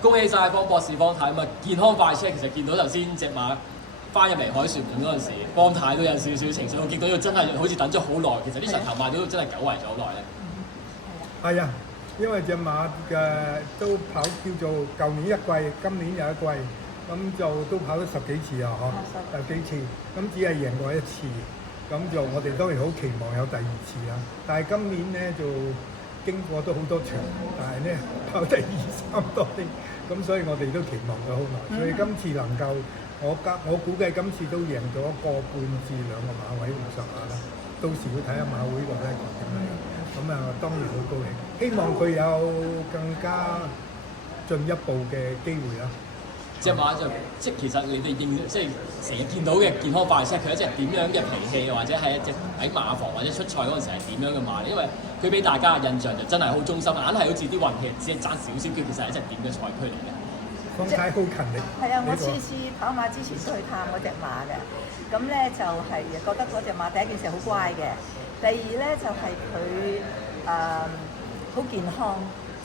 恭喜晒方博士、方太咁啊！健康快車其實見到頭先隻馬翻入嚟凱旋門嗰陣時，方太都有少少情緒，我見到真係好似等咗好耐。其實呢場頭馬都真係久違咗好耐咧。係啊，因為隻馬嘅都跑叫做舊年一季，今年有一季，咁就都跑咗十幾次啊，嗬，十幾次，咁只係贏過一次，咁就我哋當然好期望有第二次啦。但係今年咧就經過都好多場，但係咧跑第二三多啲，咁所以我哋都期望咗好耐。所以今次能夠我估計今次都贏咗1.5個至2個馬位咁上下啦。到時要睇下馬會個咧點樣，咁啊當然好高興，希望佢有更加進一步嘅機會啦。隻馬就即係其實你哋即係成日見到嘅健康快車，佢一隻點樣嘅脾氣，或者係一隻喺馬房或者出賽嗰陣時係點樣嘅馬咧？因為佢俾大家嘅印象就真係好忠心，硬係好似啲運氣只係爭少少，其實係一隻點嘅賽區嚟嘅。方太好勤力。係啊，我次次跑馬之前都去探嗰隻馬嘅，咁咧就係覺得嗰隻馬第一件事好乖嘅，第二咧就係佢好健康。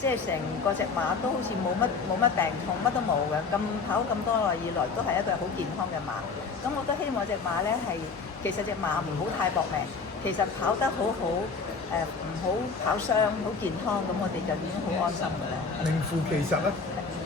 即係成個隻馬都好似冇乜病痛，乜都冇嘅。咁跑咁多耐以來都係一個好健康嘅馬。咁我都希望隻馬咧係，其實隻馬唔好太搏命，其實跑得好好，唔好跑傷，好健康，咁我哋就已經好安心㗎啦。名副其實啦，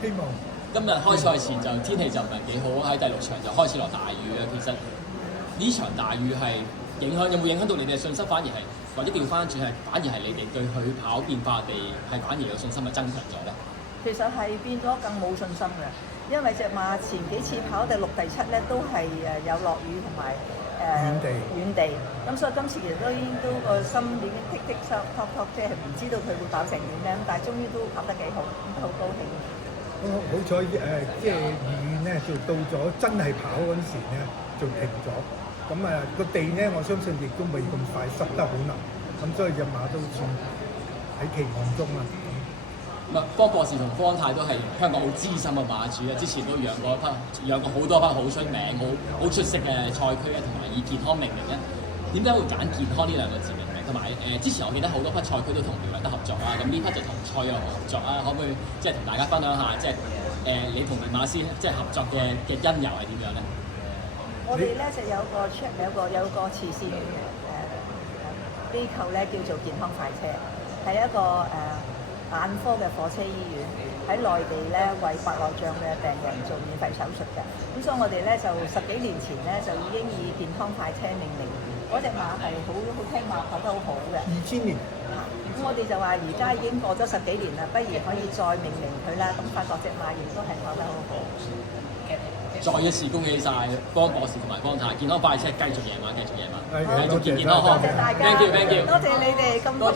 希望。今日開賽前就天氣就唔係幾好，喺第6場就開始落大雨啊。其實呢場大雨係有冇影響到你哋嘅信心？反而係或者調翻轉係，反而係你哋對佢跑變化地係反而有信心係增強咗咧。其實係變咗更冇信心嘅，因為隻馬前幾次跑第6、第7咧都係有落雨同埋遠地，咁所以今次其實都個心已經剔剔托托，即係唔知道佢會跑成點咧。但係終於都跑得幾好，咁好高興。好彩即係雨咧就到咗真係跑嗰陣時咧就停咗。咁個地咧，我相信亦都未咁快濕得好腍，咁所以隻馬都算喺期望中啦。方博士同方太都係香港好資深嘅馬主啊，之前都養過好多匹好出名、好出色嘅賽區咧，同埋以健康命名咧。點解會揀健康呢2個字命名？同埋之前我記得好多匹賽區都同苗良德合作啊，咁呢匹就同蔡若合作啊，可唔可以即係同大家分享下，即係你同練馬師即係合作嘅因由係點樣咧？我哋咧就有個慈善機構咧，叫做健康快車，係一個眼科嘅火車醫院，喺內地咧為白內障嘅病人做免費手術嘅。咁所以我哋咧就10幾年前咧就已經以健康快車命名。嗰隻馬係好聽馬，跑得好好嘅。2000年。咁我哋就話而家已經過咗10幾年啦，不如可以再命名佢啦。咁發覺隻馬亦都係跑得好好。再一次恭喜晒方博士同埋方太，健康快車繼續贏馬，繼續贏馬，係，繼續健康康。多謝大家， Thank you， 多謝你哋咁多。